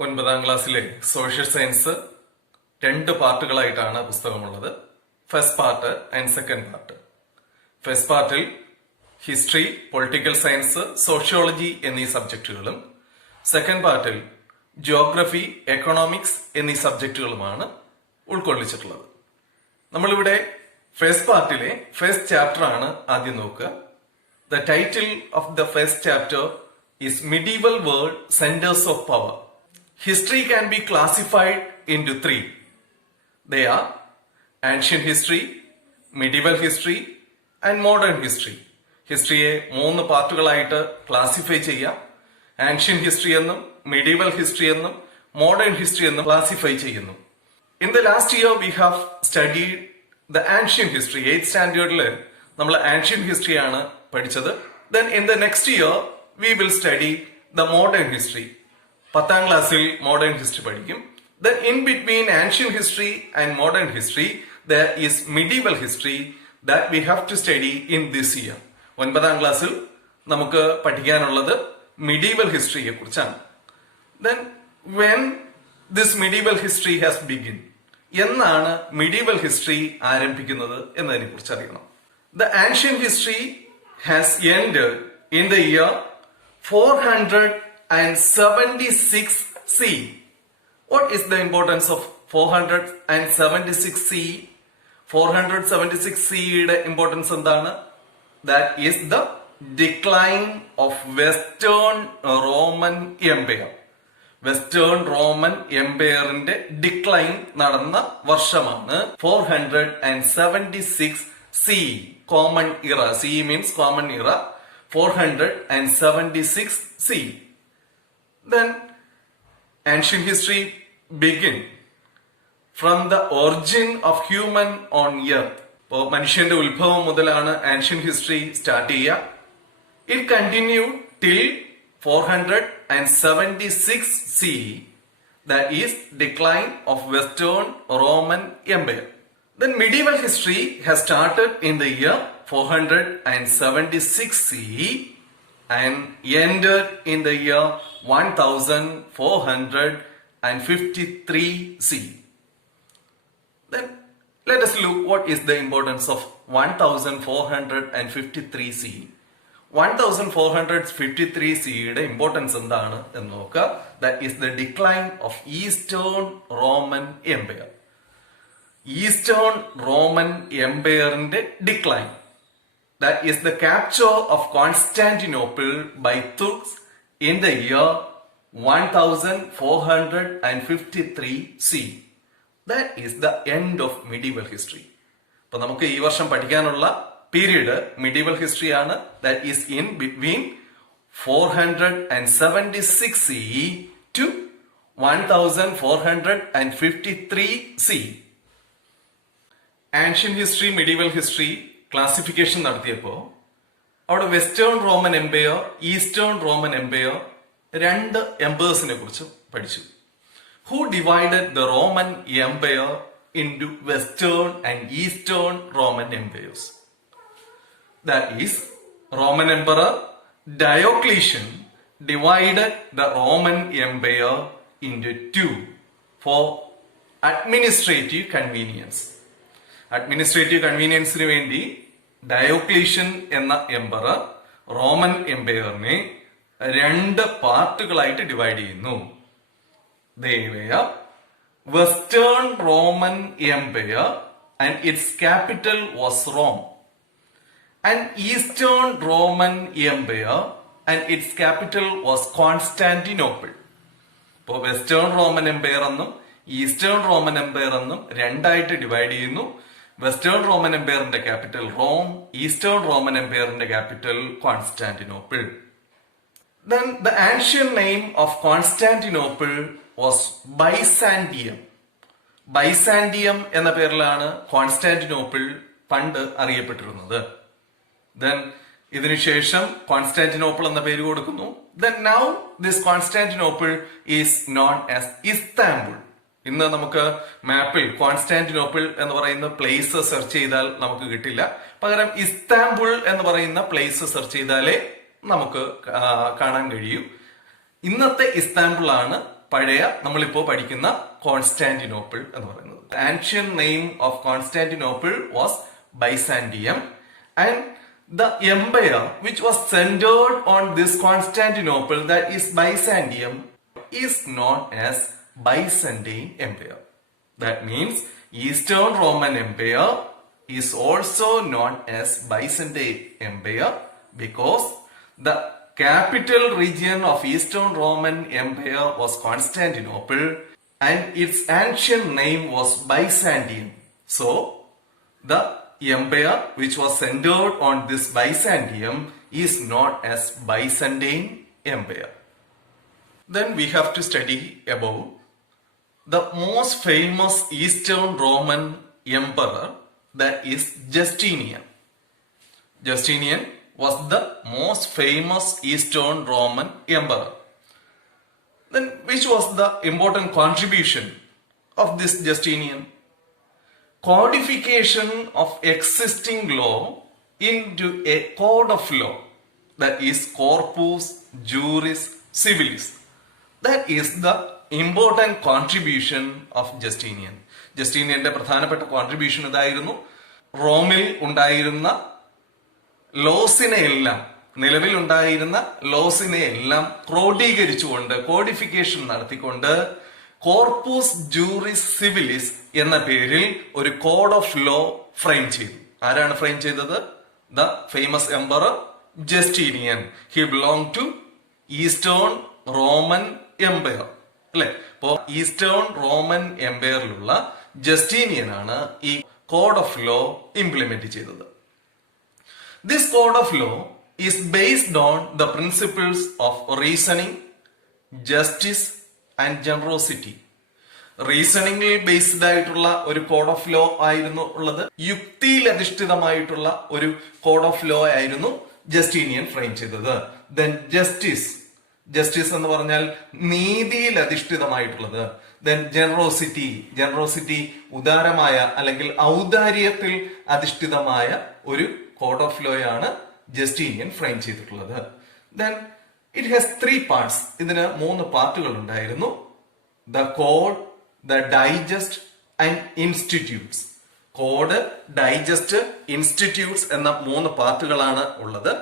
9ാം ക്ലാസ്സിലെ social science 2 പാർട്ടുകളായിട്ടാണ് പുസ്തകമുള്ളത്. First part and second part. First പാർട്ടിൽ ഹിസ്റ്ററി, പൊളിറ്റിക്കൽ സയൻസ്, സോഷ്യോളജി എന്നീ സബ്ജക്റ്റുകളും സെക്കൻഡ് പാർട്ടിൽ ജിയോഗ്രഫി, എക്കണോമിക്സ് എന്നീ സബ്ജക്റ്റുകളുമാണ് ഉൾക്കൊള്ളിച്ചിട്ടുള്ളത്. നമ്മളിവിടെ ഫസ്റ്റ് പാർട്ടിലെ ഫസ്റ്റ് ചാപ്റ്റർ ആണ് ആദ്യം നോക്കുക. The title of the first chapter is Medieval World Centers of Power. History can be classified into 3. They are ancient history, medieval history and modern history. ഹിസ്റ്ററിയെ 3 പാർട്ടുകളായിട്ട് classify ചെയ്യാം. Ancient history എന്നും medieval history എന്നും modern history എന്നും classify ചെയ്യുന്നു. In the last year we have studied the ancient history. 8th സ്റ്റാൻഡേർഡിൽ നമ്മൾ ancient history ആണ് പഠിച്ചത്. Then in the next year we will study the modern history. 10ാം ക്ലാസ്സിൽ modern history പഠിക്കും. Then in between ancient history and modern history there is medieval history that we have to study in this year. 9ാം ക്ലാസ്സിൽ നമുക്ക് പഠിക്കാനുള്ളത് medieval historyയെ കുറിച്ചാണ്. Then when this medieval history has begun, എന്നാണ് medieval history ആരംഭിക്കുന്നത് എന്നതിനെ കുറിച്ച് അറിയണം. The ancient history has ended in the year 476 C. What is the importance of 476 C? 476 C യുടെ ഇമ്പോർട്ടൻസ് എന്താണ്? That is the decline of Western Roman Empire. Western Roman എംപയറിന്റെ decline നടന്ന വർഷമാണ് 476 C. Common Era. C means common era. 476 C. Then ancient history begin from the origin of human on earth. ഇപ്പോൾ മനുഷ്യന്റെ ഉത്ഭവം മുതലാണ് ancient history start ചെയ്യുക. It continued till 476 C. That is decline of Western Roman Empire. Then medieval history has started in the year 476 C and ended in the year 1453 C. Then let us look what is the importance of 1453 C. 1453 C യുടെ importance എന്താണ് എന്ന് നോക്കുക. That is the decline of Eastern Roman Empire. Eastern Roman എംപയറിന്റെ decline. That is the capture of Constantinople by Turks in the year 1453 C. That is the end of medieval history. അപ്പൊ നമുക്ക് ഈ വർഷം പഠിക്കാനുള്ള period medieval history ആണ്. That is in between 476 C to 1453 C. Ancient history, medieval history classification നടത്തിയപ്പോൾ അവിടെ Western Roman Empire, Eastern Roman Empire, 2 എംപേഴ്സിനെ കുറിച്ച് പഠിച്ചു. Who divided the Roman Empire into Western and Eastern Roman empires? That is Roman emperor Diocletian divided the Roman Empire into 2 for administrative convenience. Administrative കൺവീനിയൻസിന് വേണ്ടി Diocletian എന്ന emperor Roman എംപയറിനെ 2 പാർട്ടുകളായിട്ട് divide ചെയ്യുന്നു. Western Roman Empire and its capital was Rome, and Eastern Roman Empire and its capital was Constantinople. ഇപ്പോൾ Western Roman Empire എന്നും Eastern Roman Empire എന്നും 2ആയിട്ട് ഡിവൈഡ് ചെയ്യുന്നു. വെസ്റ്റേൺ റോമൻ എംപയറിന്റെ ക്യാപിറ്റൽ റോം, ഈസ്റ്റേൺ റോമൻ എംപയറിന്റെ capital Constantinople. Then the ancient name of Constantinople was Byzantium. Byzantium എന്ന പേരിലാണ് Constantinople പണ്ട് അറിയപ്പെട്ടിരുന്നത്. Then ഇതിനുശേഷം കോൺസ്റ്റാന്റിനോപ്പിൾ എന്ന പേര് കൊടുക്കുന്നു. Then now this Constantinople is known as Istanbul. ഇന്ന് നമുക്ക് മാപ്പിൽ കോൺസ്റ്റാന്റിനോപ്പിൾ എന്ന് പറയുന്ന പ്ലേസ് സെർച്ച് ചെയ്താൽ നമുക്ക് കിട്ടില്ല. പകരം ഇസ്താംബുൾ എന്ന് പറയുന്ന പ്ലേസ് സെർച്ച് ചെയ്താലേ നമുക്ക് കാണാൻ കഴിയൂ. ഇന്നത്തെ ഇസ്താംബുൾ ആണ് പഴയ നമ്മളിപ്പോ പഠിക്കുന്ന കോൺസ്റ്റാന്റിനോപ്പിൾ എന്ന് പറയുന്നത്. Ancient name of Constantinople was Byzantium and the empire which was centered on this Constantinople, that is Byzantium, is known as Byzantine Empire. That means Eastern Roman Empire is also known as Byzantine Empire because the capital region of Eastern Roman Empire was Constantinople and its ancient name was Byzantium. So the empire which was centered on this Byzantium is known as Byzantine Empire. Then we have to study about the most famous Eastern Roman emperor, that is Justinian. Justinian was the most famous Eastern Roman emperor. Then which was the important contribution of this Justinian? Codification of existing law into a code of law, that is corpus juris civilis. That is the important contribution of Justinian. ജസ്റ്റീനിയന്റെ പ്രധാനപ്പെട്ട contribution ഇതായിരുന്നു. റോമിൽ ഉണ്ടായിരുന്ന ലോസിനെ എല്ലാം, നിലവിലുണ്ടായിരുന്ന ലോസിനെ എല്ലാം ക്രോഡീകരിച്ചുകൊണ്ട്, codification നടത്തിക്കൊണ്ട് കോർപ്പൂസ് ജൂറിസ് സിവിലിസ് എന്ന പേരിൽ ഒരു കോഡ് ഓഫ് ലോ ഫ്രെയിം ചെയ്തു. ആരാണ് ഫ്രെയിം ചെയ്തത്? The famous emperor Justinian. He belong to Eastern Roman Empire, അല്ലെ? അപ്പോ ഈസ്റ്റേൺ റോമൻ എംപയറിലുള്ള ജസ്റ്റീനിയൻ ആണ് ഈ കോഡ് ഓഫ് ലോ ഇംപ്ലിമെന്റ് ചെയ്തത്. This code of law is based on the principles of reasoning, justice and generosity. റീസണിംഗിൽ based ആയിട്ടുള്ള ഒരു code of law ആയിരുന്നു ഉള്ളത്. യുക്തിയിൽ അധിഷ്ഠിതമായിട്ടുള്ള ഒരു കോഡ് ഓഫ് ലോ ആയിരുന്നു ജസ്റ്റീനിയൻ ഫ്രെയിം ചെയ്തത്. ദെൻ ജസ്റ്റിസ്, ജസ്റ്റിസ് എന്ന് പറഞ്ഞാൽ നീതിയിൽ അധിഷ്ഠിതമായിട്ടുള്ളത്. ദെൻ ജനറോസിറ്റി, ജനറോസിറ്റി ഉദാരമായ അല്ലെങ്കിൽ ഔദാര്യത്തിൽ അധിഷ്ഠിതമായ ഒരു കോഡ് ഓഫ് ലോയാണ് ജസ്റ്റീനിയൻ ഫ്രെയിം ചെയ്തിട്ടുള്ളത്. Then it has 3 parts. ഇതിന് 3 പാർട്ടുകൾ ഉണ്ടായിരുന്നു. The code, the digest and institutes. Code, digest, institutes എന്ന 3 പാർട്ടുകളാണ് ഉള്ളത്.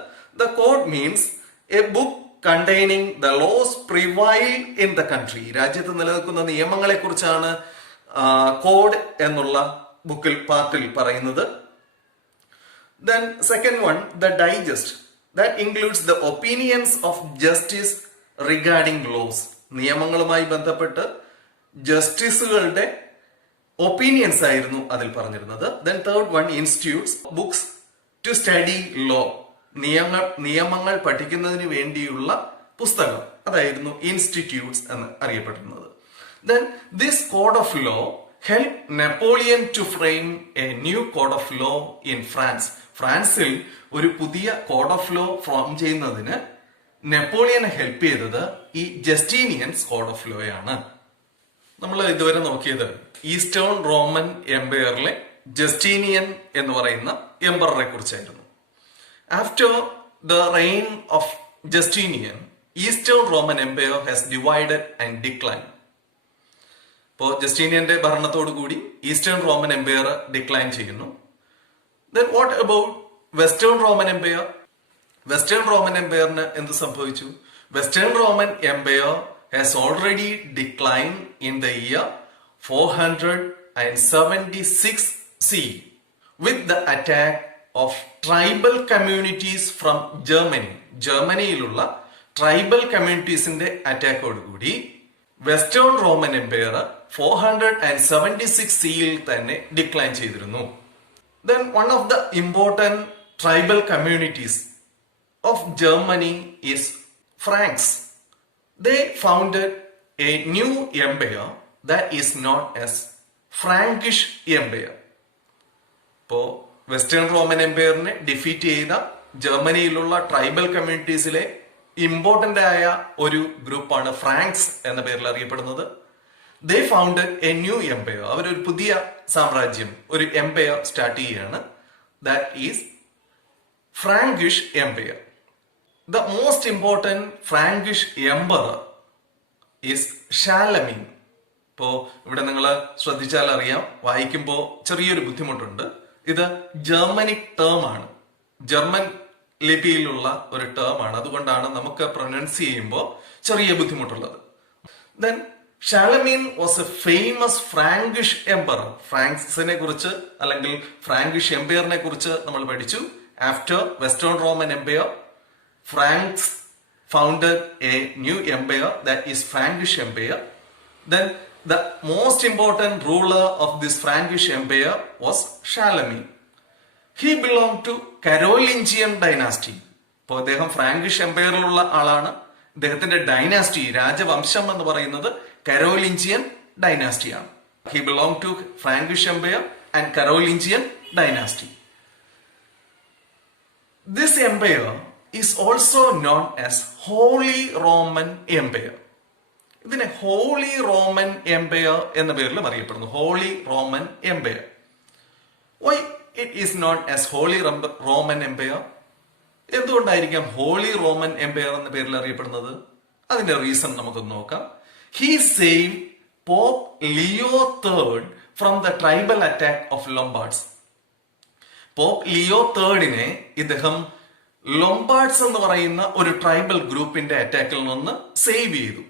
The code means a book containing the laws prevail in the country. രാജ്യത്ത് നിലനിൽക്കുന്ന നിയമങ്ങളെ കുറിച്ചാണ് കോഡ് എന്നുള്ള ബുക്കിൽ പാർട്ടിൽ പറയുന്നത്. Then second one, the digest. That includes the opinions of justice regarding laws. നിയമങ്ങളുമായി ബന്ധപ്പെട്ട് ജസ്റ്റിസുകളുടെ ഒപ്പീനിയൻസ് ആയിരുന്നു അതിൽ പറഞ്ഞിരുന്നത്. Then third one, institutes, books to study law. നിയമങ്ങൾ പഠിക്കുന്നതിന് വേണ്ടിയുള്ള പുസ്തകം, അതായിരുന്നു ഇൻസ്റ്റിറ്റ്യൂട്ട്സ് എന്ന് അറിയപ്പെടുന്നത്. Then this code of law helped Napoleon to frame a new code of law in France. ഫ്രാൻസിൽ ഒരു പുതിയ കോഡ് ഓഫ് ലോ ഫോം ചെയ്യുന്നതിന് നെപ്പോളിയനെ ഹെൽപ്പ് ചെയ്തത് ഈ ജസ്റ്റീനിയൻസ് കോഡ് ഓഫ് ലോയാണ്. നമ്മൾ ഇതുവരെ നോക്കിയത് ഈസ്റ്റേൺ റോമൻ എംപയറിലെ ജസ്റ്റീനിയൻ എന്ന് പറയുന്ന എംപററെ കുറിച്ചായിരുന്നു. After the reign of Justinian, Eastern Roman Empire has divided and decline. ഇപ്പോ ജസ്റ്റീനിയന്റെ ഭരണത്തോടു കൂടി ഈസ്റ്റേൺ റോമൻ എംപയർ ഡിക്ലൈൻ ചെയ്യുന്നു. Then what about Western Roman Empire? Western Roman Empire എന്ത് സംഭവിച്ചു? Western Roman Empire has already declined in the year 476 CE with the attack of tribal communities from Germany. ജർമ്മനിയിലുള്ള tribal കമ്മ്യൂണിറ്റീസിന്റെ അറ്റാക്കോടുകൂടി Western Roman Empire 476 CE തന്നെ decline ചെയ്തിരുന്നു. Then one of the important tribal communities of Germany is Franks. They founded a new empire that is known as Frankish Empire. ഇപ്പോ western Roman എംപയറിനെ defeat ചെയ്ത ജർമ്മനിയിലുള്ള tribal കമ്മ്യൂണിറ്റീസിലെ important ആയ ഒരു ഗ്രൂപ്പാണ് Franks എന്ന പേരിൽ അറിയപ്പെടുന്നത്. They founded a new empire. അവരൊരു പുതിയ സാമ്രാജ്യം, ഒരു എംപയർ സ്റ്റാർട്ട് ചെയ്യുകയാണ്. That is Frankish Empire. The most important Frankish emperor is Charlemagne. ഇപ്പോ ഇവിടെ നിങ്ങൾ ശ്രദ്ധിച്ചാൽ അറിയാം, വായിക്കുമ്പോൾ ചെറിയൊരു ബുദ്ധിമുട്ടുണ്ട്. ഇത് ജർമ്മനിക് ടേം ആണ്, ജർമ്മൻ ലിപിയിലുള്ള ഒരു ടേം ആണ്. അതുകൊണ്ടാണ് നമുക്ക് പ്രൊനൗൺസ് ചെയ്യുമ്പോൾ ചെറിയ ബുദ്ധിമുട്ടുള്ളത്. Then Charlemagne was a famous Frankish emperor. ഫ്രാങ്ക്സിനെ കുറിച്ച് അല്ലെങ്കിൽ ഫ്രാങ്കിഷ് എംപയറിനെ കുറിച്ച് നമ്മൾ പഠിച്ചു. After Western Roman Empire, Franks founded a new empire, that is Frankish Empire. Then the most important ruler of this Frankish Empire was Charlemagne. He belonged to Carolingian dynasty. അപ്പോൾ അദ്ദേഹം Frankish എംപയറിലുള്ള ആളാണ്. അദ്ദേഹത്തിന്റെ dynasty, രാജവംശം എന്ന് പറയുന്നത് Carolingian ഡൈനാസ്റ്റിയാണ്. He belong to Frankish empire and Carolingian dynasty. This empire is also known as Holy Roman Empire. ഇതിനെ Holy Roman Empire എന്ന പേരിലും അറിയപ്പെടുന്നു. Holy Roman Empire. Why it is known as Holy Roman Empire? എന്തുകൊണ്ടായിരിക്കാം Holy Roman Empire എന്ന പേരിൽ അറിയപ്പെടുന്നത്? അതിന്റെ reason നമുക്കൊന്ന് നോക്കാം. He saved Pope Leo III from the tribal attack of Lombards. Pope Leo III ഇദ്ദേഹം ലൊംബാർഡ്സ് എന്ന് പറയുന്ന ഒരു ട്രൈബൽ ഗ്രൂപ്പിന്റെ അറ്റാക്കിൽ നിന്ന് സേവ് ചെയ്തു.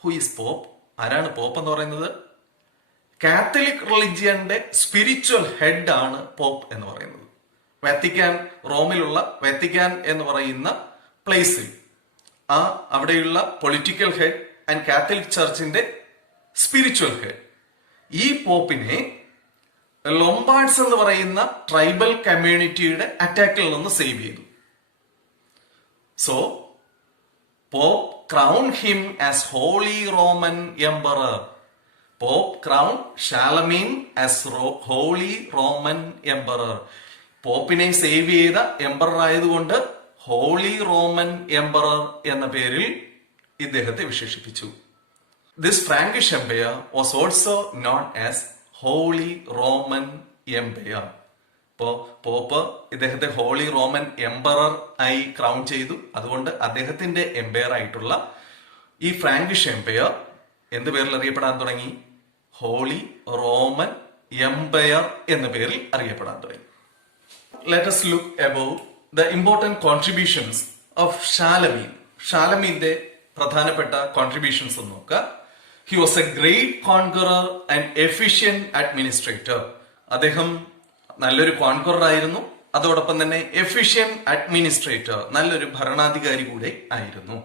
Who is pope? ആരാണ് പോപ്പ് എന്ന് പറയുന്നത്? കാത്തലിക് റിലിജിയന്റെ സ്പിരിച്വൽ ഹെഡ് ആണ് പോപ്പ് എന്ന് പറയുന്നത്. വത്തിക്കാൻ, റോമിലുള്ള വത്തിക്കാൻ എന്ന് പറയുന്ന പ്ലേസിൽ അവിടെയുള്ള പൊളിറ്റിക്കൽ ഹെഡ് ആൻഡ് കാത്തലിക് ചർച്ചിന്റെ സ്പിരിച്വൽ ഹെഡ്. ഈ പോപ്പിനെ ലൊംബാർഡ്സ് എന്ന് പറയുന്ന ട്രൈബൽ കമ്മ്യൂണിറ്റിയുടെ അറ്റാക്കിൽ നിന്ന് സേവ് ചെയ്തു. So, Pope crowned him as Holy Roman Emperor. Pope crowned Charlemagne as Holy Roman Emperor. പോപ്പിനെ സേവ് ചെയ്ത എംപറർ ആയതുകൊണ്ട് ഹോളി റോമൻ എംപറർ എന്ന പേരിൽ ഇദ്ദേഹത്തെ വിശേഷിപ്പിച്ചു. This Frankish empire was also known as Holy Roman Empire. ഇപ്പോ pope ഇദ്ദേഹത്തെ Holy Roman Emperor ആയി ക്രൗൺ ചെയ്തു. അതുകൊണ്ട് അദ്ദേഹത്തിന്റെ എംപയർ ആയിട്ടുള്ള ഈ ഫ്രാങ്കിഷ് എംപയർ എന്ത് പേരിൽ അറിയപ്പെടാൻ തുടങ്ങി? ഹോളി റോമൻ എംപയർ എന്ന പേരിൽ അറിയപ്പെടാൻ തുടങ്ങി. Let us look about the important contributions of Charlemagne. ഷാലമീന്റെ പ്രധാനപ്പെട്ട കോൺട്രിബ്യൂഷൻസ് ഒന്ന് നോക്കുക. He was a great conqueror and efficient administrator. അദ്ദേഹം നല്ലൊരു കോൺക്വറർ ആയിരുന്നു, അതോടൊപ്പം തന്നെ എഫിഷ്യന്റ് അഡ്മിനിസ്ട്രേറ്റർ, നല്ലൊരു ഭരണാധികാരി കൂടെ ആയിരുന്നു.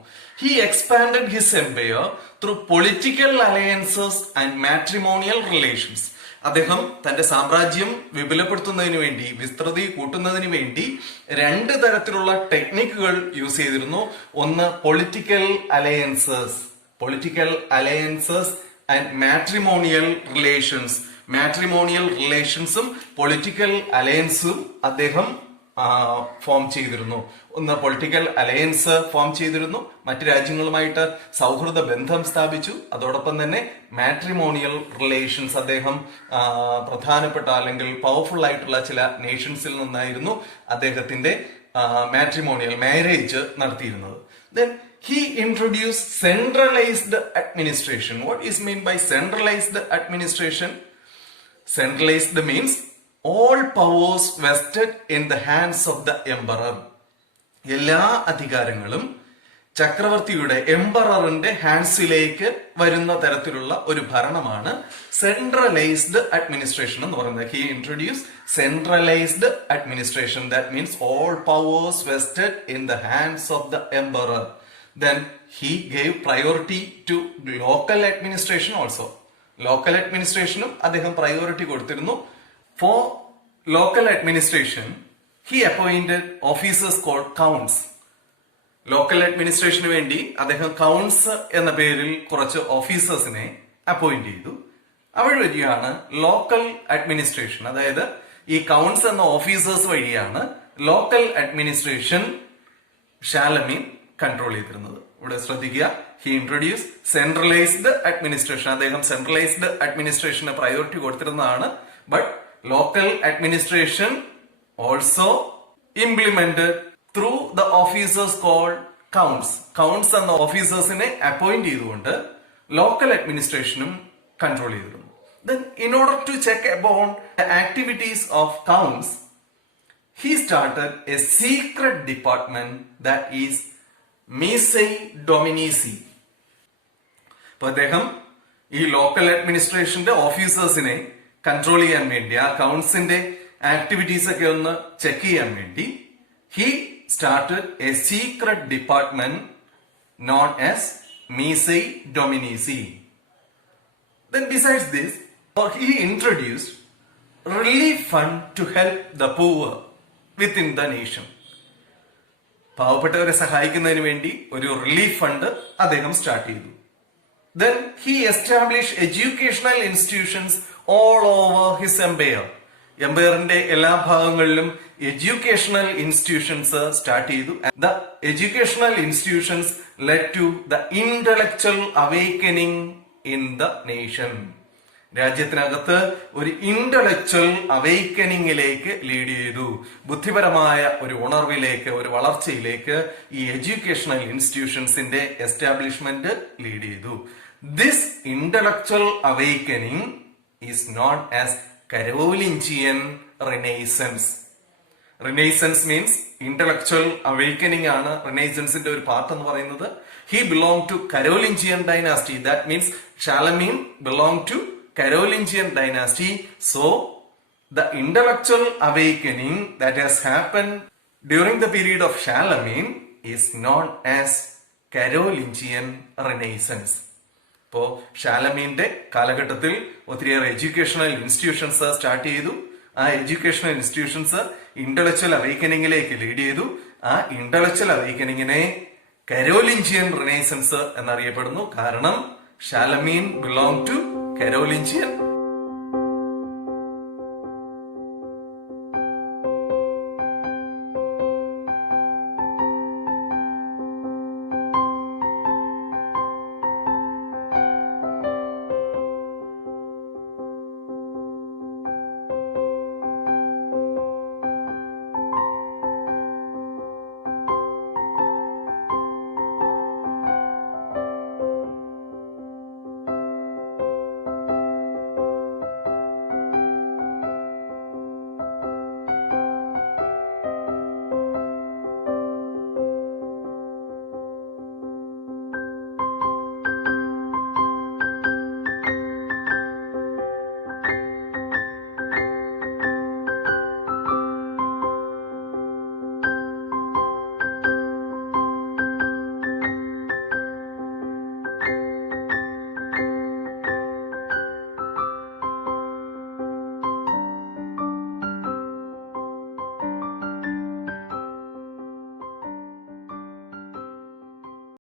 He expanded his empire through political alliances and matrimonial relations. അദ്ദേഹം തന്റെ സാമ്രാജ്യം വിപുലപ്പെടുത്തുന്നതിന് വേണ്ടി, വിസ്തൃതി കൂട്ടുന്നതിന് വേണ്ടി രണ്ട് തരത്തിലുള്ള ടെക്നിക്കുകൾ യൂസ് ചെയ്തിരുന്നു. ഒന്ന് political alliances and matrimonial relations. Matrimonial റിലേഷൻസും പൊളിറ്റിക്കൽ അലയൻസും അദ്ദേഹം ഫോം ചെയ്തിരുന്നു. ഒന്ന് പൊളിറ്റിക്കൽ അലയൻസ് ഫോം ചെയ്തിരുന്നു, മറ്റു രാജ്യങ്ങളുമായിട്ട് സൗഹൃദ ബന്ധം സ്ഥാപിച്ചു. അതോടൊപ്പം തന്നെ മാട്രിമോണിയൽ റിലേഷൻസ്, അദ്ദേഹം പ്രധാനപ്പെട്ട അല്ലെങ്കിൽ പവർഫുൾ ആയിട്ടുള്ള ചില നേഷൻസിൽ നിന്നായിരുന്നു അദ്ദേഹത്തിന്റെ മാട്രിമോണിയൽ മാരേജ് നടത്തിയിരുന്നത്. Then he introduced centralized administration. What is meant by centralized administration? Centralized means all powers vested in the hands of the emperor. എല്ലാ അധികാരങ്ങളും ചക്രവർത്തിയുടെ, എംപററിന്റെ ഹാൻഡ്സിലേക്ക് വരുന്ന തരത്തിലുള്ള ഒരു ഭരണമാണ് സെൻട്രലൈസ്ഡ് അഡ്മിനിസ്ട്രേഷൻ എന്ന് പറയുന്നത്. He introduce centralised administration. That means all powers vested in the hands of the emperor. Then he gave priority to local administration also. Local അഡ്മിനിസ്ട്രേഷനും അദ്ദേഹം പ്രയോറിറ്റി കൊടുത്തിരുന്നു. For local administration he appointed officers called counts. Local അഡ്മിനിസ്ട്രേഷന് വേണ്ടി അദ്ദേഹം കൗൺസ് എന്ന പേരിൽ കുറച്ച് ഓഫീസേഴ്സിനെ appoint ചെയ്തു. അവഴി വഴിയാണ് ലോക്കൽ അഡ്മിനിസ്ട്രേഷൻ, അതായത് ഈ കൗൺസ് എന്ന ഓഫീസേഴ്സ് വഴിയാണ് ലോക്കൽ അഡ്മിനിസ്ട്രേഷൻ ഷാലമീൻ കൺട്രോൾ ചെയ്തിരുന്നത്. ഇവിടെ ശ്രദ്ധിക്കുക, ഹി ഇൻട്രൊഡ്യൂസ് സെൻട്രലൈസ്ഡ് അഡ്മിനിസ്ട്രേഷൻ. അദ്ദേഹം സെൻട്രലൈസ്ഡ് അഡ്മിനിസ്ട്രേഷന് പ്രയോറിറ്റി കൊടുത്തിരുന്നതാണ്. But local administration also implemented through the officers called counts എന്ന ഓഫീസേഴ്സിനെ അപ്പോയിന്റ് ചെയ്തുകൊണ്ട് ലോക്കൽ അഡ്മിനിസ്ട്രേഷനും കൺട്രോൾ ചെയ്തിരുന്നു. Then, in order to check upon the activities of counts, he started a secret department that is Missae Dominici. അപ്പൊ അദ്ദേഹം ഈ local അഡ്മിനിസ്ട്രേഷന്റെ ഓഫീസേഴ്സിനെ control ചെയ്യാൻ വേണ്ടി, ആ കൗൺസിന്റെ ആക്ടിവിറ്റീസ് ഒക്കെ ഒന്ന് ചെക്ക് ചെയ്യാൻ വേണ്ടി he started a secret department known as Missae Dominici. Then besides this, he introduced relief fund to help the poor within the nation. പാവപ്പെട്ടവരെ സഹായിക്കുന്നതിന് വേണ്ടി ഒരു റിലീഫ് ഫണ്ട് അദ്ദേഹം സ്റ്റാർട്ട് ചെയ്തു. Then he established educational institutions all over his empire. എംപയറിന്റെ എല്ലാ ഭാഗങ്ങളിലും educational institutions start ചെയ്തു. The educational institutions led to the intellectual awakening in the nation. രാജ്യത്തിനകത്ത് ഒരു ഇന്റലക്ച്വൽ അവൈക്കനിങ്ങിലേക്ക് ലീഡ് ചെയ്തു. ബുദ്ധിപരമായ ഒരു ഉണർവിലേക്ക്, ഒരു വളർച്ചയിലേക്ക് ഈ എഡ്യൂക്കേഷണൽ ഇൻസ്റ്റിറ്റ്യൂഷൻസിന്റെ എസ്റ്റാബ്ലിഷ്മെന്റ് ലീഡ് ചെയ്തു. This intellectual awakening is known as Carolingian renaissance. Renaissance means intellectual awakening ആണ് റിനൈസൻസിന്റെ ഒരു പാർട്ട് എന്ന് പറയുന്നത്. He belong to Carolingian dynasty. That means Charlemagne belong to Carolingian dynasty. So, the intellectual awakening that has happened during the period of Charlemagne is known as Carolingian Renaissance. ഇപ്പോ ഷാലമീന്റെ കാലഘട്ടത്തിൽ ഒത്തിരിയേറെ educational institutions start ചെയ്തു. ആ educational institutions intellectual അവൈക്കനിങ്ങിലേക്ക് lead ചെയ്തു. ആ intellectual അവൈക്കനിങ്ങിനെ Carolingian renaissance എന്നറിയപ്പെടുന്നു. കാരണം Charlemagne belong to Carolingian